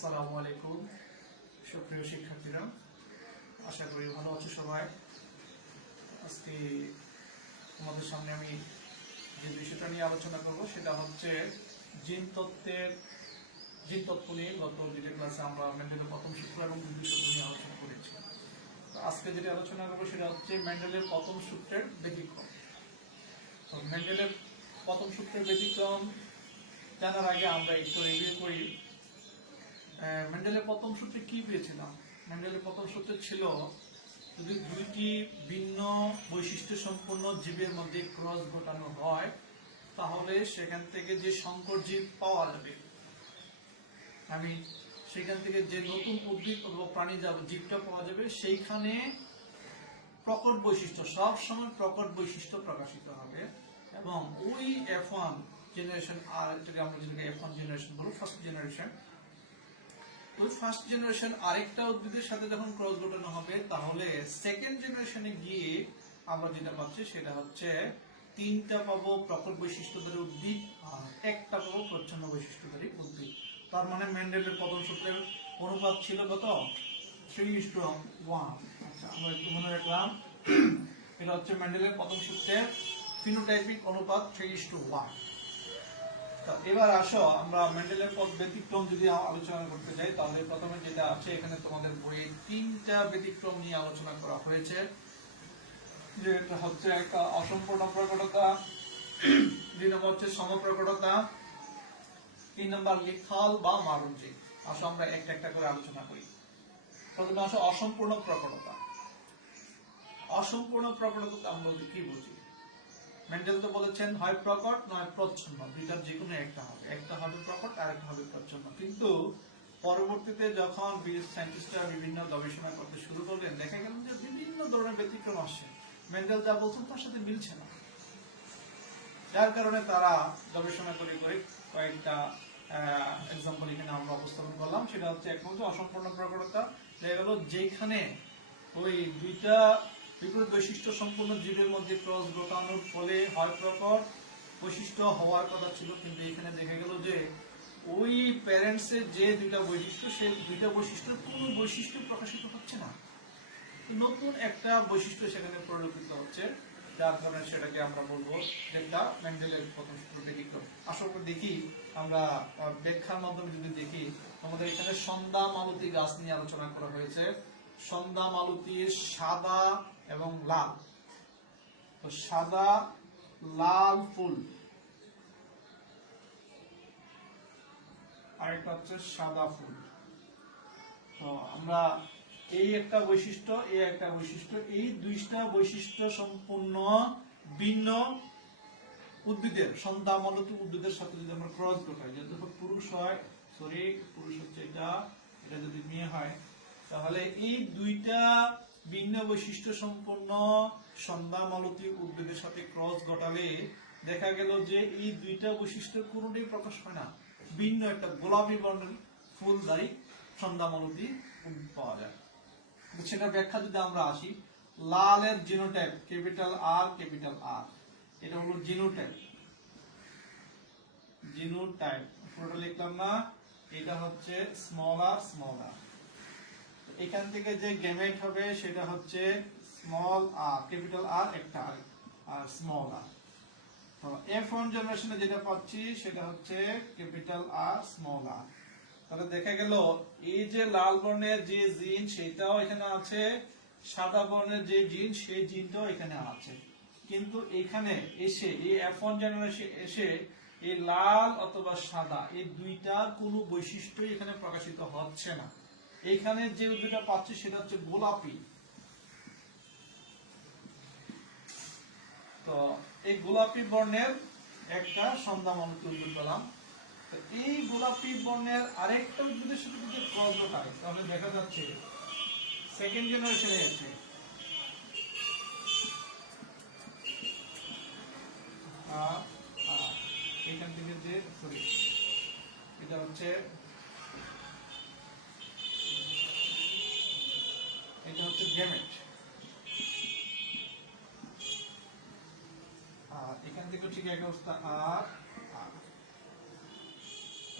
আসসালামু আলাইকুম সুপ্রিয় শিক্ষার্থীরা, আশা করি ভালো আছো সবাই। আজকে তোমাদের সামনে আমি যে বিষয়টা নিয়ে আলোচনা করব সেটা হচ্ছে জিন তত্ত্ব নিয়ে। গত দুটো ক্লাসে আমরা মেন্ডেলের প্রথম সূত্র এবং দ্বিতীয় সূত্র নিয়ে আলোচনা করেছি। আজকে যেটা আলোচনা করবো সেটা হচ্ছে মেন্ডেলের প্রথম সূত্রের ব্যতিক্রম। তো মেন্ডেলের প্রথম সূত্রের ব্যতিক্রম জানার আগে আমরা একটু রিভিউ করি। মেন্ডেলের প্রথম সূত্রে কি পেয়েছিলাম? মেন্ডেলের প্রথম সূত্রে ছিল, যদি দুইটি ভিন্ন বৈশিষ্ট্য সম্পন্ন জীবের মধ্যে ক্রস ঘটানো হয় তাহলে সেখান থেকে যে সংকর জীব পাওয়া যাবে, সেখান থেকে যে নতুন উদ্ভিদ অথবা প্রাণী জীবটা পাওয়া যাবে, সেইখানে প্রকট বৈশিষ্ট্য, সব সময় প্রকট বৈশিষ্ট্য প্রকাশিত হবে এবং ওই F1 জেনারেশন, আর এটাকে আমরা যেটাকে F1 জেনারেশন বলবো, ফার্স্ট জেনারেশন, ওই ফার্স্ট জেনারেশন আরেকটা উদ্ভিদের সাথে যখন ক্রস ঘটানো হবে তাহলে সেকেন্ড জেনারেশনে গিয়ে আমরা যেটা পাচ্ছি সেটা হচ্ছে তিনটা পাবো প্রকট বৈশিষ্ট্যধারী উদ্ভিদ আর একটা পাবো প্রচ্ছন্ন বৈশিষ্ট্যধারী উদ্ভিদ। তার মানে মেন্ডেলের প্রথম সূত্রের অনুপাত ছিল কত? 3:1। আচ্ছা, আমরা একটু মনে রাখলাম, এটা হচ্ছে মেন্ডেলের প্রথম সূত্রের ফিনোটাইপিক অনুপাত 3:1। এবার আসো আমরা মেন্ডেলের পথ ব্যতিক্রম যদি আলোচনা করতে যাই তাহলে প্রথমে যেটা আছে, এখানে তোমাদের বইয়ে তিনটা ব্যতিক্রম নিয়ে আলোচনা করা হয়েছে। যেটা হচ্ছে একটা অসম্পূর্ণ প্রকটতা, দুই নম্বর হচ্ছে সমপ্রকটতা, তিন নম্বর লিখাল বা মারুঞ্জি। আসো আমরা একটা একটা করে আলোচনা করি। প্রথমে আসো অসম্পূর্ণ প্রকটতা। অসম্পূর্ণ প্রকটতা আমরা কি বুঝি? মেন্ডেল তো বলেছেন হয় প্রকট নয় প্রচ্ছন্ন, দুইটার যে কোনো একটা হবে, একটা হবে প্রকট আর একটা হবে প্রচ্ছন্ন। কিন্তু পরবর্তীতে যখন সায়েন্টিস্টরা বিভিন্ন গবেষণা করতে শুরু করলেন, দেখা গেল যে বিভিন্ন ধরনের ব্যতিক্রম আসছে, মেন্ডেল যা বলছেন তার সাথে মিলছে না। যার কারণে তারা গবেষণা করে করে কয়েকটা এক্সাম্পল এখানে আমরা উপস্থাপন করলাম। সেটা হচ্ছে এক হচ্ছে অসম্পূর্ণ প্রকটতা, দেখা গেল যেখানে ওই দুইটা বিপরীত বৈশিষ্ট্য সম্পূর্ণ জীবের মধ্যে ক্রস ঘটানোর ফলে হয় প্রকট বৈশিষ্ট্য হওয়ার কথা ছিল, কিন্তু এখানে দেখা গেল যে ওই প্যারেন্টসের যে দুইটা বৈশিষ্ট্য, সেই দুইটা বৈশিষ্ট্যের কোনো বৈশিষ্ট্য প্রকাশিত হচ্ছে না, নতুন একটা বৈশিষ্ট্য সেখানে পরিলক্ষিত হচ্ছে। যার কারণে সেটাকে আমরা বলবো যেটা মেন্ডেলের প্রথম সূত্র ব্যতিক্রম। আসলে দেখি আমরা ব্যাখ্যার মাধ্যমে যদি দেখি, আমাদের এখানে সন্ধ্যা মালতী গাছ নিয়ে আলোচনা করা হয়েছে। সন্ধ্যা মালতীর সাদা এবং লাল, তো সাদা লাল ফুল, আরেকটা হচ্ছে সাদা ফুল। তো আমরা এই একটা বৈশিষ্ট্য, এই একটা বৈশিষ্ট্য, এই দুইটা বৈশিষ্ট্য সম্পূর্ণ ভিন্ন উদ্ভিদের, সন্ধ্যা মালতী উদ্ভিদের সাথে যদি আমরা ক্রস ঘটাই, যদি পুরুষ হয়, পুরুষ হচ্ছে এটা যদি মেয়ে হয়, তাহলে এই দুইটা ভিন্ন বৈশিষ্ট্য সম্পন্ন সন্ধ্যা মালতী উদ্ভিদের সাথে ক্রস ঘটালে দেখা গেল যে এই দুইটা বৈশিষ্ট্যের কোনোটাই প্রকাশ হয় না, ভিন্ন একটা গোলাপি বর্ণের ফুলদায়ী সন্ধ্যা মালতী উদ্ভিদ পাওয়া যায়। সেটা ব্যাখ্যা যদি আমরা আসি, লালের জিনোটাইপ ক্যাপিটাল আর, এটা হলো জিনোটাইপ। পুরোটা লিখলাম না, এটা হচ্ছে স্মল আর। এখান থেকে যে গেমেট হবে সেটা হচ্ছে স্মল আর, ক্যাপিটাল আর একটা আর স্মল আর। তো F1 জেনারেশনে যেটা পাচ্ছি সেটা হচ্ছে ক্যাপিটাল আর স্মল আর। তাহলে দেখা গেল এই যে লাল বর্ণের যে জিন সেটাও এখানে আছে, সাদা বর্ণের যে জিন সেই জিনটাও এখানে আছে, কিন্তু এখানে এসে এই F1 জেনারেশন এসে এই লাল অথবা সাদা এই দুইটার কোনো বৈশিষ্ট্যই এখানে প্রকাশিত হচ্ছে না। এখানে যে উদ্ভিদটা পাচ্ছি সেটা হচ্ছে গোলাপি। তো এই গোলাপি বর্ণের একটা সন্ধ্যা মালতী উদ্ভিদ পেলাম। এই গোলাপি বর্ণের আরেকটা উদ্ভিদের সাথে যদি ক্রস ঘটায় তাহলে দেখা যাচ্ছে সেকেন্ড জেনারেশনে আছে এখান থেকে যে এটা হচ্ছে গেমেট, আর এখান থেকে ঠিক একই অবস্থা আর।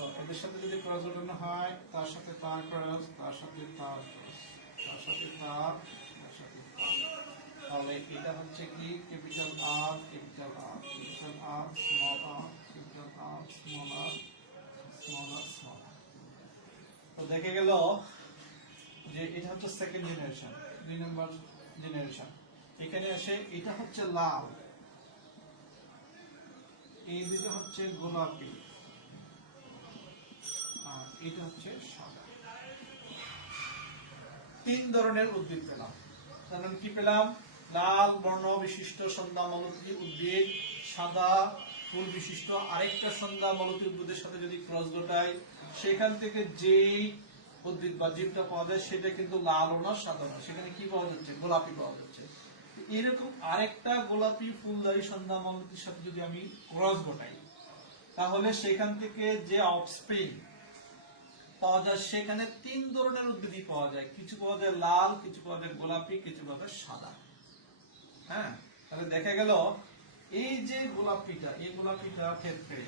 তো এদের সাথে যদি ক্রস ঘটানো হয়, তার সাথে তার ক্রস, তার সাথে তার ক্রস, তার সাথে তার সাথে তার, তাহলে এটা হচ্ছে কি capital R capital R capital R small R capital R small R small R small R. তো দেখে গেল যে এটা হচ্ছে সেকেন্ড জেনারেশন, 2 নম্বর জেনারেশন। এখানে এসে এটা হচ্ছে লাল, এই দুটো হচ্ছে গোলাপি, আর এটা হচ্ছে সাদা। 3 ধরনের উদ্ভিদ পেলাম। তার মানে কি পেলাম? লাল বর্ণ বিশিষ্ট সন্ধ্যামালতী উদ্ভিদ, সাদা ফুল বিশিষ্ট আরেকটা সন্ধ্যামালতী উদ্ভিদের সাথে যদি ক্রস ঘটায়, সেখান থেকে যেই উদ্ভিদ বা জীবটা পাওয়া যায় সেটা কিন্তু লাল না সাদা না, সেখানে কি পাওয়া যাচ্ছে? গোলাপি পাওয়া যাচ্ছে। এরকম আরেকটা গোলাপি ফুলদারি সন্ধ্যামালতীর সাথে যদি আমি ক্রস ঘটাই, তাহলে সেখান থেকে যে অফস্প্রিং পাওয়া যায়, সেখানে 3 ধরনের উদ্ভিদই পাওয়া যায়। কিছু পাওয়া যায় লাল, কিছু পাওয়া যায় গোলাপি, কিছু পাওয়া যায় সাদা। হ্যাঁ, তাহলে দেখা গেল এই যে গোলাপিটা, এই গোলাপিটার ক্ষেত্রে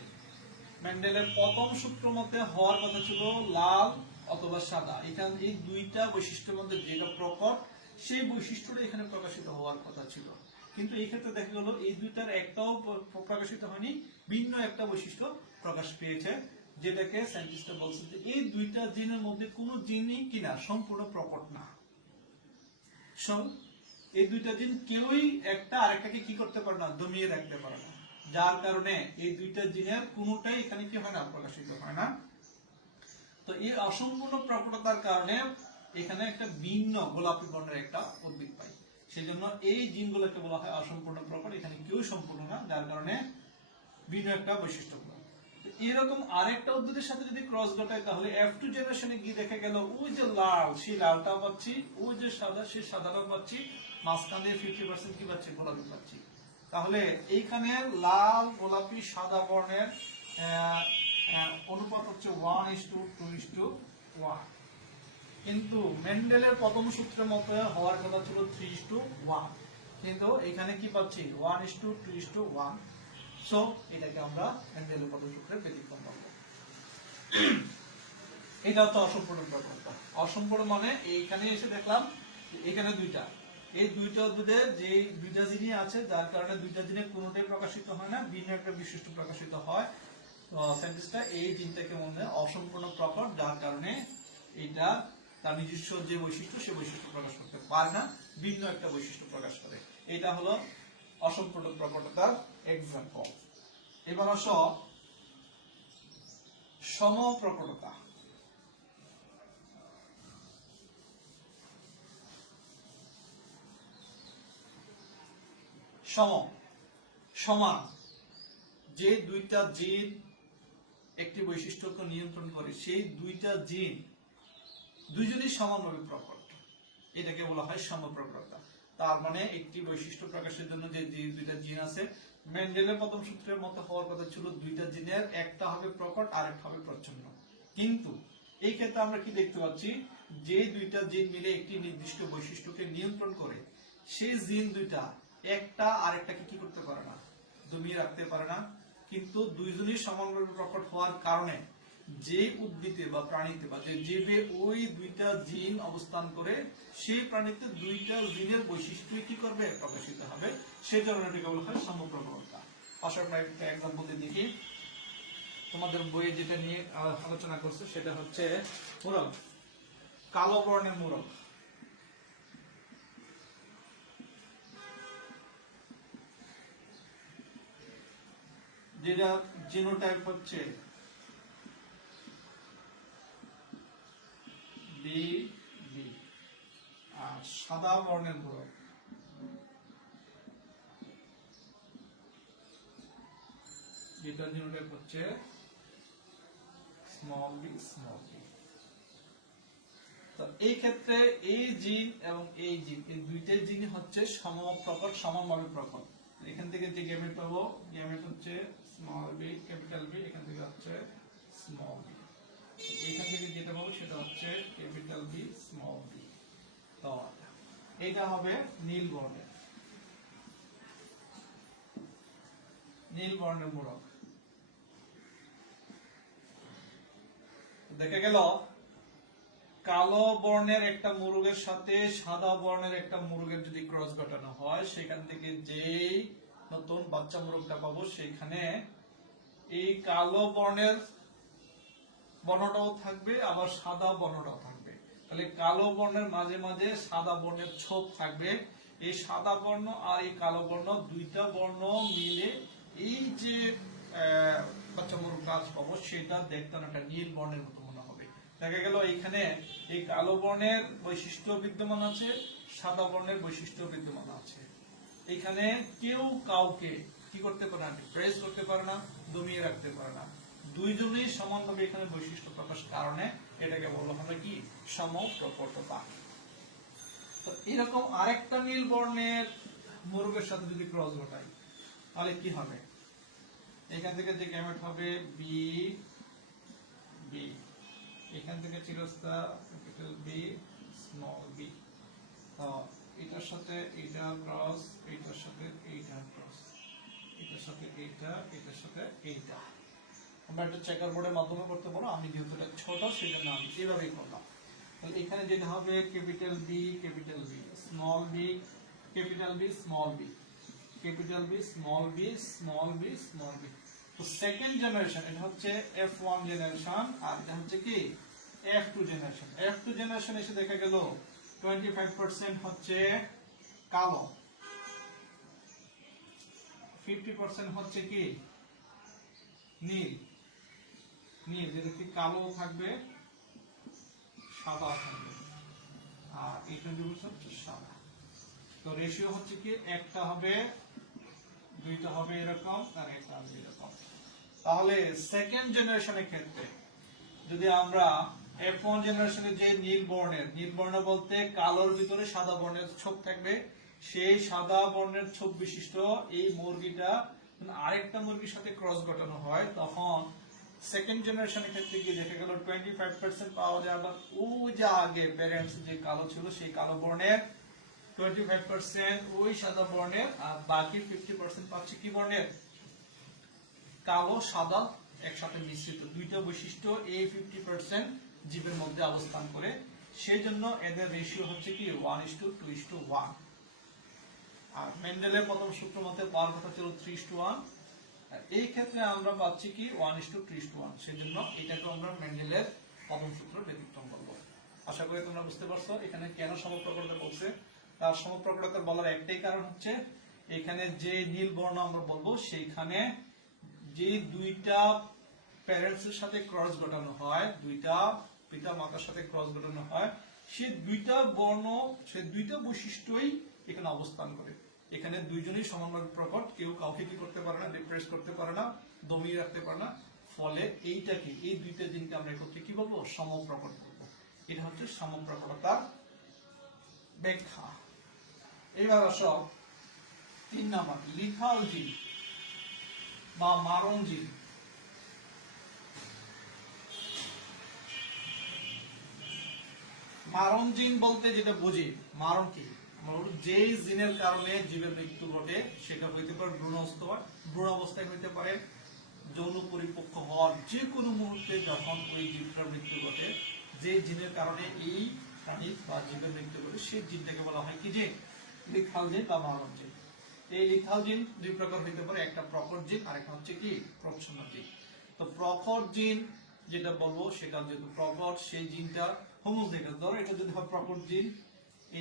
মেন্ডেলের প্রথম সূত্র মতে হওয়ার কথা ছিল লাল অথবা সাদা। এখানে এই দুইটা বৈশিষ্ট্যের মধ্যে যেটা প্রকট, সেই বৈশিষ্ট্যটা এখানে প্রকাশিত হওয়ার কথা ছিল। কিন্তু এই ক্ষেত্রে দেখা গেল এই দুইটার একটাও প্রকাশিত হয়নি, ভিন্ন একটা বৈশিষ্ট্য প্রকাশ পেয়েছে, যেটাকে সায়েন্টিস্টরা বলছে যে এই দুইটা জিনের মধ্যে কোনো জিনই কিনা সম্পূর্ণ প্রকট না। এই দুইটা জিন কেউই একটা আরেকটাকে কি করতে পারে না, দমিয়ে রাখতে পারে না, যার কারণে এই দুইটা জিনের কোনোটাই এখানে কি হয় না, প্রকাশিত হয় না। তো এই অসম্পূর্ণ প্রকটতার কারণে এখানে একটা ভিন্ন গোলাপি বর্ণের একটা উদ্ভিদ পাই। সেই জন্য এই জিনগুলোকে বলা হয় অসম্পূর্ণ প্রকট। এখানে কেউ সম্পূর্ণ না, যার কারণে ভিন্ন একটা বৈশিষ্ট্য। এরকম আরেকটা উদ্ভিদের সাথে যদি ক্রস ঘটায়, তাহলে F2 জেনারেশনে গিয়ে দেখা গেল ওই যে লাল, সেই লালটা পাচ্ছি, ওই যে সাদা, সেই সাদাটা পাচ্ছি, মাঝখানে 50% কি পাচ্ছি, গোলাপি পাচ্ছি। তাহলে এইখানে লাল গোলাপি সাদা বর্ণের অনুপাত হচ্ছে 1:2:1, কিন্তু মেন্ডেলের প্রথম সূত্রের মতো হওয়ার কথা ছিল 3:1, কিন্তু এখানে কি পাচ্ছি 1:2:1। সো এটাকে আমরা মেন্ডেলের প্রথম সূত্রের ব্যতিক্রম বলবো। এটা তো অসম্পূর্ণ প্রকটতা। অসম্পূর্ণ মানে এইখানে এসে দেখলাম এখানে দুইটা, এই দুইটা উদ্ভিদের যে দুইটা জিনই আছে, যার কারণে দুইটা জিনের কোনোটাই প্রকাশিত হয় না, ভিন্ন একটা বিশিষ্ট প্রকাশিত হয়। তো সায়েন্টিস্টরা এই জিনটাকে মনে অসম্পূর্ণ প্রকট, যার কারণে এটা তার নিজস্ব যে বৈশিষ্ট্য, সে বৈশিষ্ট্য প্রকাশ করতে পারে না, ভিন্ন একটা বৈশিষ্ট্য প্রকাশ করে। এটা হলো অসম্পূর্ণ প্রকটতার এক্সাম্পল। এবার আসো সমপ্রকটতা। সমান যে দুইটা জিন একটি বৈশিষ্ট্যকে নিয়ন্ত্রণ করে, সেই দুইটা জিন দুইজনই সমানভাবে প্রকট, এটাকে বলা হয় সমপ্রকটতা। তার মানে একটি বৈশিষ্ট্য প্রকাশের জন্য যে দুইটা জিন আছে, মেন্ডেলের প্রথম সূত্রের মতো হওয়ার কথা ছিল দুইটা জিনের একটা হবে প্রকট আর একটা হবে প্রচ্ছন্ন। কিন্তু এই ক্ষেত্রে আমরা কি দেখতে পাচ্ছি, যে দুইটা জিন মিলে একটি নির্দিষ্ট বৈশিষ্ট্যকে নিয়ন্ত্রণ করে, সেই জিন দুইটা একটা আরেকটাকে কি করতে পারে না, দমিয়ে রাখতে পারে না। কিন্তু দুইজনই সমানভাবে প্রকট হওয়ার কারণে যে উদ্ভিদে বা প্রাণীতে বা যে জীবে ওই দুইটা জিন অবস্থান করে, সেই প্রাণীতে দুইটা জিনের বৈশিষ্ট্য কি করবে, প্রকাশিত হবে। সেই জন্য এটাকে বলা হয় সমপ্রকটতা। পাশাপাশি একটা এক্সাম্পল দিয়ে দেখি। তোমাদের বইয়ে যেটা নিয়ে আলোচনা করছে সেটা হচ্ছে মোরগ, কালো বর্ণের মোরগ। যেটা জিনোটাইপ হচ্ছে বি, আর সাদা বর্ণের মোরগ যেটা জিনোটাইপ হচ্ছে স্মল বি। তো এই ক্ষেত্রে এই জিন এবং এই জিন, এই দুইটাই জিন হচ্ছে সমপ্রকট, সমানভাবে প্রকট। এখান থেকে যে গ্যামেট পাবো, গ্যামেট হচ্ছে স্মল বি ক্যাপিটাল বি, এখান থেকে হচ্ছে স্মল বি। এখান থেকে যেটা পাবো সেটা হচ্ছে ক্যাপিটাল বি স্মল বি। তো এটা হবে নীল বর্ণের মোরগ। দেখা গেল কালো বর্ণের একটা মুরগের সাথে সাদা বর্ণের একটা মুরগের যদি ক্রস ঘটানো হয়, সেখান থেকে যেই নতুন বাচ্চা মুরগটা পাবো, সেখানে এই কালো বর্ণের বর্ণটাও থাকবে, আবার সাদা বর্ণটাও থাকবে। তাহলে কালো বর্ণের মাঝে মাঝে সাদা বর্ণের ছোপ থাকবে। এই সাদা বর্ণ আর এই কালো বর্ণ দুইটা বর্ণ মিলে এই যে বাচ্চা মুরগ গাছ পাবো, সেটা দেখতে একটা নীল বর্ণের মতো মনে হবে। দেখা গেল এখানে এই কালো বর্ণের বৈশিষ্ট্য বিদ্যমান আছে, সাদা বর্ণের বৈশিষ্ট্য বিদ্যমান আছে। এখানে কেউ কাউকে কি করতে পারে না, প্রেস করতে পারে না, দমিয়ে রাখতে পারে না। দুইজনেই সমানভাবে এখানে বৈশিষ্ট্য প্রকাশ কারণে এটাকে বলা হবে কি সমপ্রকটতা। তো এরকম আরেকটা নীল বর্ণের মুরগের সাথে যদি ক্রস ঘটাই, তাহলে কি হবে? এখান থেকে যে গ্যামেট হবে বি বি, এখান থেকে চিরস্তা ক্যাপিটাল বি স্মল বি। তো এটার সাথে এইটা ক্রস, এইটার সাথে এইটা ক্রস, এটার সাথে এইটা, এটার সাথে এইটা। আমরা একটা চেকার বোর্ডের মাধ্যমে করতে পারো, আমি যেহেতু এটা ছোট সেই জন্য আমি এভাবেই করলাম। তাহলে এখানে যেটা হবে capital B small B, capital B small B, capital B small B, small B small B. তো সেকেন্ড জেনারেশন এটা হচ্ছে F1 জেনারেশন, আর এটা হচ্ছে কি F2 জেনারেশন। F2 জেনারেশন এসে দেখা গেল 25% হচ্ছে কালো, 50% হচ্ছে কি নীল। নীল যেটা কি কালো থাকবে, সাদা থাকবে, আর এটা হচ্ছে সাদা। তো রেশিও হচ্ছে কি একটা হবে, দুইটা হবে এরকম, আর একটা হবে এরকম। তাহলে সেকেন্ড জেনারেশনের ক্ষেত্রে যদি আমরা F1 জেনারেশনের যে নীল বর্ণ বলতে কালোর ভিতরে সাদা বর্ণের ছোপ থাকবে, সেই সাদা বর্ণের ছোপ বিশিষ্ট এই মুরগিটা আরেকটা মুরগির সাথে ক্রস ঘটানো হয়, তখন সেকেন্ড জেনারেশনের ক্ষেত্রে গিয়ে দেখা গেল 25% পাওয়া যায়। আবার ওই যে আগে প্যারেন্টস যে কালো ছিল, সেই কালো বর্ণের 25% ওই সাদা বর্ণের, আর বাকি 50% পাচ্ছে কি বর্ণের, কালো সাদা একসাথে মিশ্রিত। দুইটা বৈশিষ্ট্য এই 50% জীবের মধ্যে অবস্থান করে, সেই জন্য এদের রেশিও হচ্ছে কি 1:2:1। আর মেন্ডেলের প্রথম সূত্র মতে পাওয়ার কথা ছিল 3:1, এই ক্ষেত্রে আমরা পাচ্ছি কি 1:3:1। সেজন্য এটাকে আমরা মেন্ডেলের প্রথম সূত্র ব্যতিক্রম করব। আশা করি তোমরা বুঝতে পারছো এখানে কেন সমপ্রকটতা বলছে। তার সমপ্রকটতা বলার একটাই কারণ হচ্ছে এখানে যে নীল বর্ণ আমরা বলবো, সেইখানে যে দুইটা প্যারেন্টস এর সাথে ক্রস ঘটানো হয়, দুইটা পিতা মাতার সাথে ক্রস ঘটানো হয়, সে দুইটা বর্ণ, সে দুইটা বৈশিষ্ট্যই এখানে অবস্থান করে। এখানে দুইজনই সমানভাবে প্রকট, কেউ কাউকে কি করতে পারে না, ডিপ্রেস করতে পারে না, দমিয়ে রাখতে পারে না। ফলে এইটাকে, এই দুইটা জিনকে আমরা একত্রে কি বলবো, সমপ্রকট বলবো। এটা হচ্ছে সমপ্রকটতার ব্যাখ্যা। এবার আসো 3 নাম্বার, লিথাল জিন বা মারণ জিন। মারণ জিন বলতে যেটা বুঝি, মারণ কি, যে জিনের কারণে জীবের মৃত্যু ঘটে, সেটা হইতে পারে ভ্রূণ অবস্থায় হইতে পারে, যৌন পরিপক্ক হওয়ার যে কোনো মুহূর্তে যখন ওই জীবটার মৃত্যু ঘটে, যে জিনের কারণে এই প্রাণীর বা জীবের মৃত্যু ঘটে, সেই জিনটাকে বলা হয় কি যে লিথাল জিন বা মারণ জিন। এই লিথাল জিন দুই প্রকার হইতে পারে, একটা প্রকট জিন আর একটা হচ্ছে কি প্রচ্ছন্ন জিন। তো প্রকট জিন যেটা বলবো, সেটা যেহেতু প্রকট, সেই জিনটা হোমোজাইগাস। ধরো এটা যদি হয় প্রকট জিন,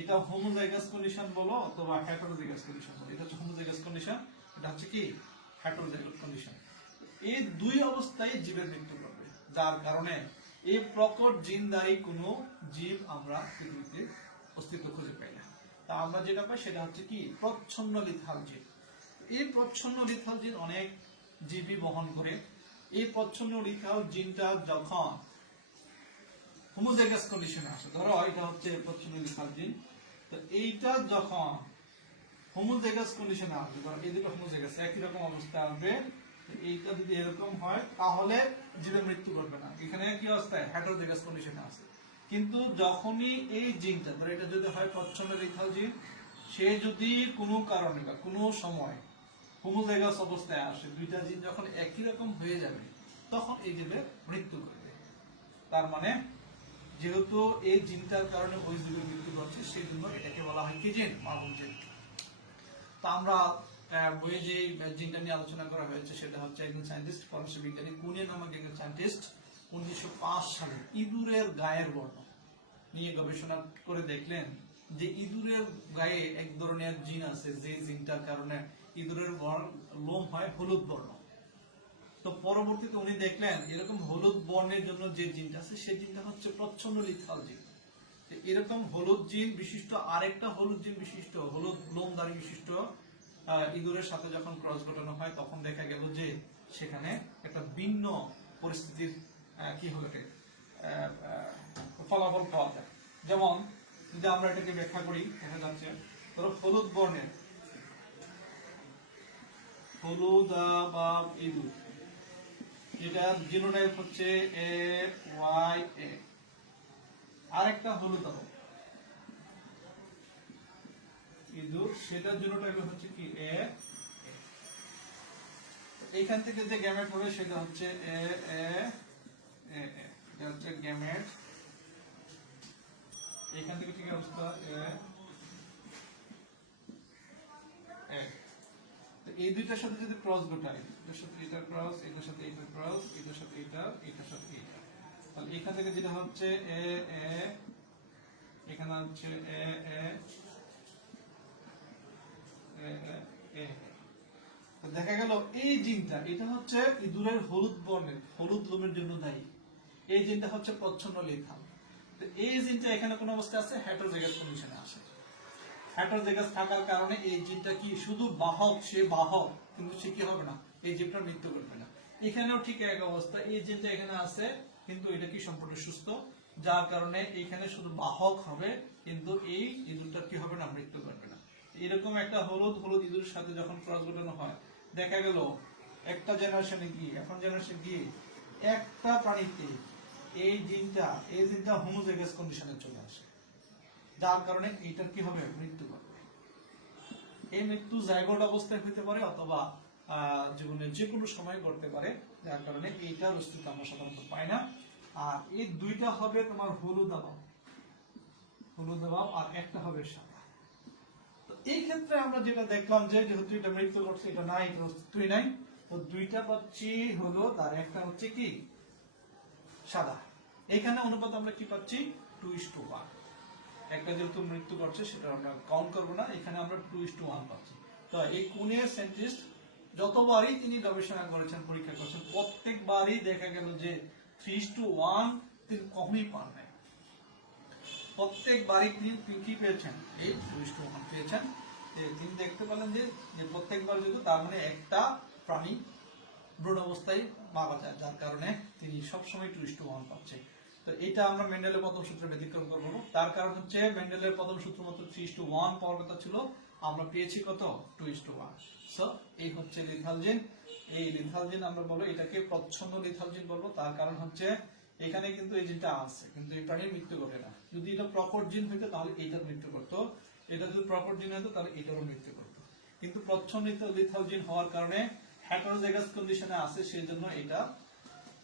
এটা হোমোজাইগাস কন্ডিশন বলো অথবা হেটারোজাইগাস কন্ডিশন বলো। এটা হচ্ছে হোমোজাইগাস কন্ডিশন, এটা হচ্ছে কি হেটারোজাইগাস কন্ডিশন। এই দুই অবস্থায় জীবের মৃত্যু ঘটবে, যার কারণে এই প্রকট জিনদারী কোনো জীব আমরা পৃথিবীতে অস্তিত্ব খুঁজে পাই না। তা আমরা যেটা পাই সেটা হচ্ছে কি প্রচ্ছন্ন লিথাল জিন। এই প্রচ্ছন্ন লিথাল জিন অনেক জীবই বহন করে। এই প্রচ্ছন্ন লিথাল জিনটা যখন হোমোজাইগাস কন্ডিশনে আসে, ধরো এটা হচ্ছে প্রচ্ছন্ন লিথাল জিন, তো এইটা যখন হোমোজাইগাস কন্ডিশনে আসবে, ধরো এই দুটো হোমোজাইগাস একই রকম অবস্থায় আসবে, এইটা যদি এরকম হয় তাহলে জীবের মৃত্যু ঘটবে না। এখানে কি অবস্থায় হেটারোজাইগাস কন্ডিশনে আছে। কিন্তু যখনই এই জিনটা, ধরো এটা যদি হয় প্রচ্ছন্ন লিথাল জিন, সে যদি কোনো কারণে বা কোনো সময় হোমোজাইগাস অবস্থায় আসে, দুইটা জিন যখন একই রকম হয়ে যাবে, তখন এই জীবের মৃত্যু ঘটবে। তার মানে যেহেতু এই জিনটার কারণে ওই যুগের মৃত্যু ঘটছে, সেই জন্য এটাকে বলা হয় কি জিন? মারহুম জিন। তো আমরা বইয়ে যে জিনটা নিয়ে আলোচনা করা হয়েছে সেটা হচ্ছে একজন সায়েন্টিস্ট, ফরাসি বিজ্ঞানী কুনিয়ে নামক একজন সায়েন্টিস্ট 1905 সালে ইঁদুরের গায়ের বর্ণ নিয়ে গবেষণা করে দেখলেন যে ইঁদুরের গায়ে এক ধরনের জিন আছে, যে জিনটার কারণে ইঁদুরের লোম হয় হলুদ বর্ণ। তো পরবর্তীতে উনি দেখলেন এরকম হলুদ বর্ণের জন্য যে জিনটা আছে সেই জিনটা হচ্ছে প্রচ্ছন্ন লিথাল জিন। এরকম হলুদ জিন বিশিষ্ট আরেকটা হলুদ জিন বিশিষ্ট, হলুদ লোমদারি বিশিষ্ট ইঁদুরের সাথে যখন ক্রস ঘটানো হয় তখন দেখা গেল যে সেখানে একটা ভিন্ন পরিস্থিতির কি হলো ফলাফল পাওয়া যায়। যেমন যদি আমরা এটাকে ব্যাখ্যা করি, দেখা যাচ্ছে ধরো হলুদ বর্ণের হলুদ বা ইঁদুর, যেটা জিনোটাইপ হচ্ছে AYA, আরেকটা হলুদ ইঁদুর, সেটা জিনোটাইপ হচ্ছে কি A। এইখান থেকে যে গ্যামেট হবে সেটা হচ্ছে এটা হচ্ছে গ্যামেট। এইখান থেকে ঠিক অবস্থা এই দুইটার সাথে যদি ক্রস ঘটায়, এটার সাথে এটা ক্রস, এটার সাথে এটা ক্রস, এটার সাথে এটা, এটার সাথে এটা, তাহলে এখান থেকে যেটা হচ্ছে এখানে হচ্ছে দেখা গেল এই জিনটা, এটা হচ্ছে ইঁদুরের হলুদ বর্ণের হলুদ লোমের জন্য দায়ী। এই জিনটা হচ্ছে প্রচ্ছন্ন লিথাল। এই জিনটা এখানে কোন অবস্থায় আছে? হেটারোজাইগাস কন্ডিশনে আছে। হেটারোজাইগাস থাকার কারণে এই জিনটা কি শুধু বাহক, সে বাহক, কিন্তু সে কি হবে না, এই জিনটা মৃত্যু করবে না। এখানেও ঠিক এক অবস্থা, এই জিনটা এখানে আছে কিন্তু এটা কি সম্পূর্ণ সুস্থ, যার কারণে এখানে শুধু বাহক হবে কিন্তু এই ইঁদুরটা কি হবে না, মৃত্যু করবে না। এরকম একটা হলুদ হলুদ ইঁদুরের সাথে যখন ক্রস ঘটানো হয়, দেখা গেল একটা জেনারেশনে গিয়ে এখন জেনারেশন গিয়ে একটা প্রাণীতে এই জিনটা হোমোজাইগাস কন্ডিশনে চলে আসে, যার কারণে এইটার কি হবে, মৃত্যু ঘটবে। এই মৃত্যু জাইগোট অবস্থায় হইতে পারে অথবা জীবনের যে কোনো সময় ঘটতে পারে, যার কারণে এইটার অস্তিত্ব আমরা সাধারণত পাই না। আর এই দুইটা হবে তোমার হলুদ অভাব, আর একটা হবে সাদা। তো এই ক্ষেত্রে আমরা যেটা দেখলাম যে যেহেতু এটা মৃত্যু ঘটছে, এটা নাই, এটা অস্তিত্বই নাই, তো দুইটা পাচ্ছি হলুদ আর একটা হচ্ছে কি সাদা। এখানে অনুপাত আমরা কি পাচ্ছি? 2:1। একটা যেহেতু মৃত্যু ঘটছে সেটা আমরা কাউন্ট করবো না, এখানে আমরা 2:1 পাচ্ছি। তো এই কুনিয়ে সায়েন্টিস্ট যতবারই তিনি গবেষণা করেছেন, পরীক্ষা করেছেন, প্রত্যেকবারই দেখা গেল যে 3:1 তিনি কখনই পান নাই। প্রত্যেকবারই তিনি কি পেয়েছেন? এই 2:1 পেয়েছেন। তিনি দেখতে পেলেন যে প্রত্যেকবার যেহেতু তার মানে একটা প্রাণী ভ্রূণ অবস্থায় মারা যায়, যার কারণে তিনি সবসময় 2:1 পাচ্ছে। তো এটা আমরা মেন্ডেলের প্রথম সূত্রে ব্যতিক্রম করবো। তার কারণ হচ্ছে মেন্ডেলের প্রথম সূত্র মতো 3:1 পাওয়ার কথা ছিল, আমরা পেয়েছি কত? 2:1। সো এই হচ্ছে লিথাল জিন। এই লিথাল জিন আমরা বলবো এটাকে প্রচ্ছন্ন লিথাল জিন বলবো, তার কারণ হচ্ছে এখানে কিন্তু এই জিনটা আছে কিন্তু এই প্রাণীর মৃত্যু ঘটে না। যদি এটা প্রকট জিন হইতো তাহলে এইটার মৃত্যু করতো, এটা যদি প্রকট জিন হতো তাহলে এটারও মৃত্যু করতো। কিন্তু প্রচ্ছন্ন লিথাল জিন হওয়ার কারণে হেটারোজাইগাস কন্ডিশনে আছে, সেই জন্য এটা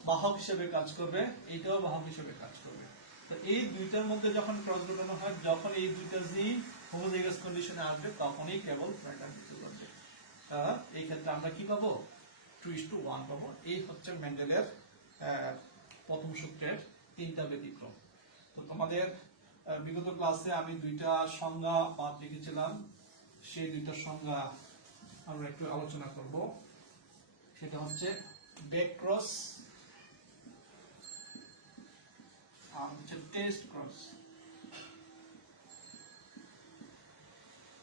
বাহক হিসেবে কাজ করবে, এইটাও বাহক হিসেবে কাজ করবে। তো এই দুইটার মধ্যে যখন ক্রস ঘটানো হয়, যখন এই দুইটা জিন হোমোজাইগাস কন্ডিশনে আসবে তখনই কেবল প্রাণীটা মৃত্যু করবে। এই ক্ষেত্রে আমরা কি পাবো? 2:1 পাবো। এই হচ্ছে মেন্ডেলের প্রথম সূত্রের তিনটা ব্যতিক্রম। তো তোমাদের বিগত ক্লাসে আমি দুইটা সংজ্ঞা বাদ লিখেছিলাম, সেই দুইটা সংজ্ঞা আমরা একটু আলোচনা করব। সেটা হচ্ছে ব্যাক ক্রস আর হচ্ছে টেস্ট ক্রস।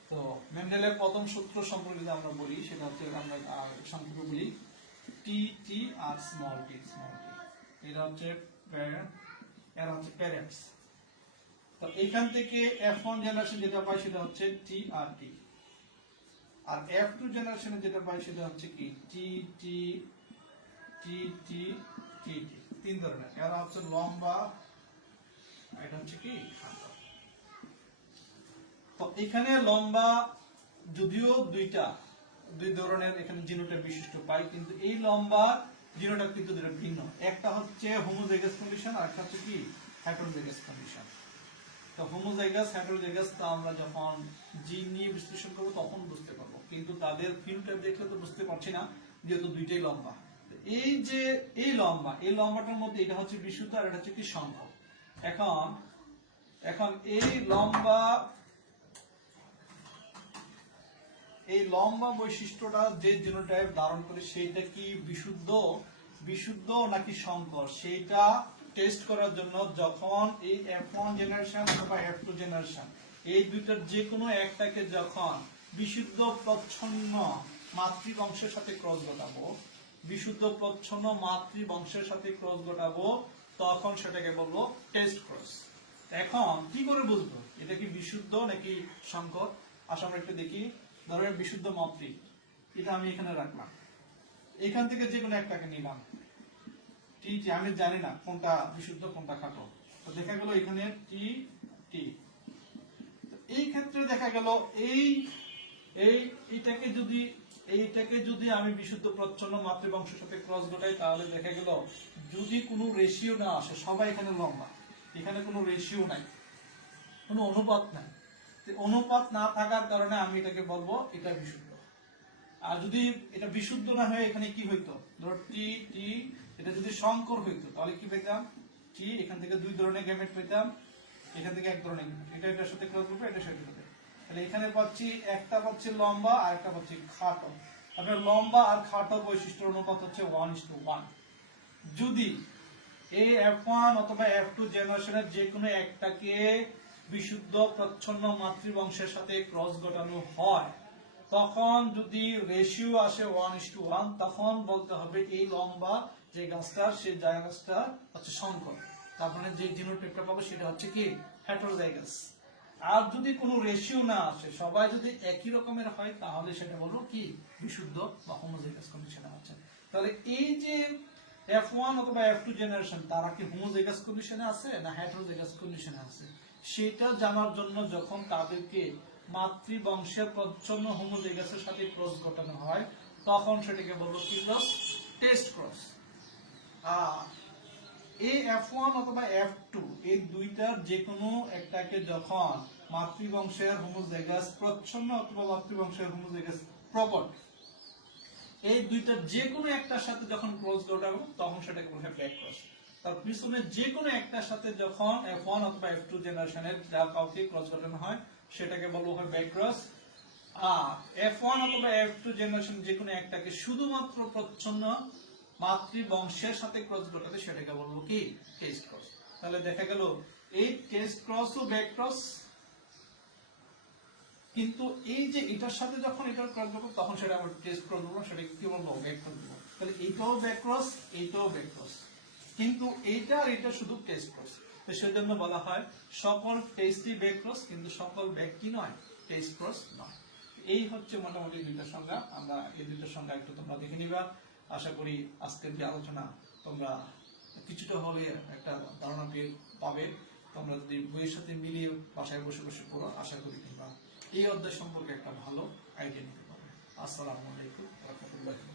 তো মেন্ডেলের প্রথম সূত্র সম্পর্কে যদি আমরা বলি, সেটা হচ্ছে আমরা সংক্ষেপে বলি টি আর স্মল টি। এটা হচ্ছে প্যারেন্টস। তো এখান থেকে F1 জেনারেশন যেটা পাই সেটা হচ্ছে টি আর টি, আর F2 জেনারেশনে যেটা পাই সেটা হচ্ছে কি টি টি টি টি টি টি। তিন ধরনের, এরা হচ্ছে লম্বা, এটা হচ্ছে কি খাটো। তো এখানে লম্বা যদিও দুই ধরনের এখানে জিনোটাইপ বিশিষ্ট পাই, কিন্তু এই লম্বা জিনোটাইপ কিন্তু দুটো ভিন্ন, একটা হচ্ছে হোমোজাইগাস কন্ডিশন আর একটা হচ্ছে কি হেটারোজাইগাস কন্ডিশন। তো হোমোজাইগাস হেটারোজাইগাস তা আমরা যখন জিন নিয়ে বিশ্লেষণ করবো তখন বুঝতে পারবো, কিন্তু তাদের ফিনোটাইপ দেখলে তো বুঝতে পারছি না যেহেতু দুইটাই লম্বা। এই যে এই লম্বাটার মধ্যে এটা হচ্ছে বিশুদ্ধ আর এটা হচ্ছে কি সংখ্যক। এখন এই লম্বা বৈশিষ্ট্যটা যে জিনোটাইপ ধারণ করে সেইটা কি বিশুদ্ধ নাকি সংকর, সেইটা টেস্ট করার জন্য যখন এই F1 জেনারেশন অথবা F2 জেনারেশন এই দুইটার যে কোনো একটাকে যখন বিশুদ্ধ প্রচ্ছন্ন মাতৃবংশের সাথে ক্রস ঘটাবো তখন সেটাকে বলবো টেস্ট ক্রস। এখন কি করে বুঝবো এটা কি বিশুদ্ধ নাকি সংকর? আসলে আমরা একটু দেখি। ধরেন বিশুদ্ধ মাতৃ, এটা আমি এখানে রাখলাম, এখান থেকে যে কোনো একটাকে নিলাম, টি আমি জানি না কোনটা বিশুদ্ধ কোনটা খাটো, তো দেখা গেল এখানে টি। এই ক্ষেত্রে দেখা গেল এইটাকে যদি আমি বিশুদ্ধ প্রচ্ছন্ন মাতৃবংশের সাথে ক্রস ঘটাই তাহলে দেখা গেল যদি কোনো রেশিও না আসে, সবাই এখানে লম্বা, এখানে কোনো রেশিও নাই, কোনো অনুপাত নাই, অনুপাত না থাকার কারণে আমি এটাকে বলবো এটা বিশুদ্ধ। আর যদি এটা বিশুদ্ধ না হয়ে এখানে কি হইতো, ধরো টি এটা যদি সংকর হইতো তাহলে কি পেতাম, টি এখান থেকে দুই ধরনের গ্যামেট পেতাম, এখান থেকে এক ধরনের গ্যামেট, এটা এটার সাথে ক্রস করবে, এটার সাথে হবে, তাহলে এখানে পাচ্ছি একটা পাচ্ছি লম্বা আর একটা পাচ্ছি খাটো। আপনার লম্বা আর খাটো বৈশিষ্ট্যের অনুপাত হচ্ছে 1:1। যদি এই F1 অথবা F2 জেনারেশনের যে কোনো একটাকে বিশুদ্ধ প্রচ্ছন্ন মাতৃবংশের সাথে ক্রস ঘটানো হয় তখন যদি রেশিও আসে 1:1 তখন বলতে হবে এই লম্বা যে গাছটা সেই গাছটা হচ্ছে সংকর, তার মানে যে জিনোটাইপটা পাবো সেটা হচ্ছে কি হেটারোজাইগাস। আর যদি কোনো রেশিও না আসে, সবাই যদি একই রকমের হয় তাহলে সেটা বলবো কি বিশুদ্ধ বা হোমোজাইগাস কন্ডিশনে আছে। তাহলে এই যে F1 অথবা F2 জেনারেশন তারা কি হোমোজাইগাস কন্ডিশনে আছে না হেটারোজাইগাস কন্ডিশনে আছে সেটা জানার জন্য যখন তাদেরকে মাতৃবংশের প্রচ্ছন্ন হোমোজাইগাসের সাথে ক্রস ঘটানো হয় তখন সেটাকে বলবো কি ক্রস, টেস্ট ক্রস। আর এই F1 অথবা F2 এই দুইটার যে কোনো একটাকে যখন মাতৃবংশের হোমোজাইগাস প্রচ্ছন্ন অথবা মাতৃবংশের হোমোজাইগাস প্রকট এই দুইটার যে কোনো একটার সাথে যখন ক্রস ঘটাবো তখন সেটাকে বলা হয় ব্যাক ক্রস। তার পিছনে যে কোনো একটার সাথে যখন F1 অথবা F2 জেনারেশনের যা কাউকে ক্রস ঘটানো হয় সেটাকে বলবো হয় ব্যাক ক্রস। আর F1 অথবা F2 জেনারেশন যে কোনো একটাকে শুধুমাত্র প্রচ্ছন্ন মাতৃবংশের সাথে ক্রস ঘটাতে সেটাকে বলবো কি টেস্ট ক্রস। তাহলে দেখা গেল এই টেস্ট ক্রস ও ব্যাক ক্রস, কিন্তু এই যে এটার সাথে যখন এটার ক্রস করব তখন সেটা আমরা টেস্ট ক্রস বলবো, সেটা কি বলবো ব্যাক ক্রস বলবো। তাহলে এইটাও ব্যাক ক্রস এইটাও ব্যাক ক্রস, কিন্তু এইটা আর এটা শুধু টেস্ট ক্রস। তো সেজন্য বলা হয় সকল টেস্টই ব্যাক ক্রস কিন্তু সকল ব্যাক কি নয়, টেস্ট ক্রস নয়। এই হচ্ছে মোটামুটি দুইটার সংজ্ঞা। আমরা এই দুইটার সংজ্ঞা একটু তোমরা দেখে নিবা। আশা করি আজকের যে আলোচনা তোমরা কিছুটা হলে একটা ধারণা পাবে। তোমরা যদি বইয়ের সাথে মিলিয়ে বাসায় বসে বসে পড়ো আশা করি তোমরা এই অধ্যায় সম্পর্কে একটা ভালো আইডিয়া নিতে পারবে। আসসালামু আলাইকুম ওয়া রাহমাতুল্লাহি।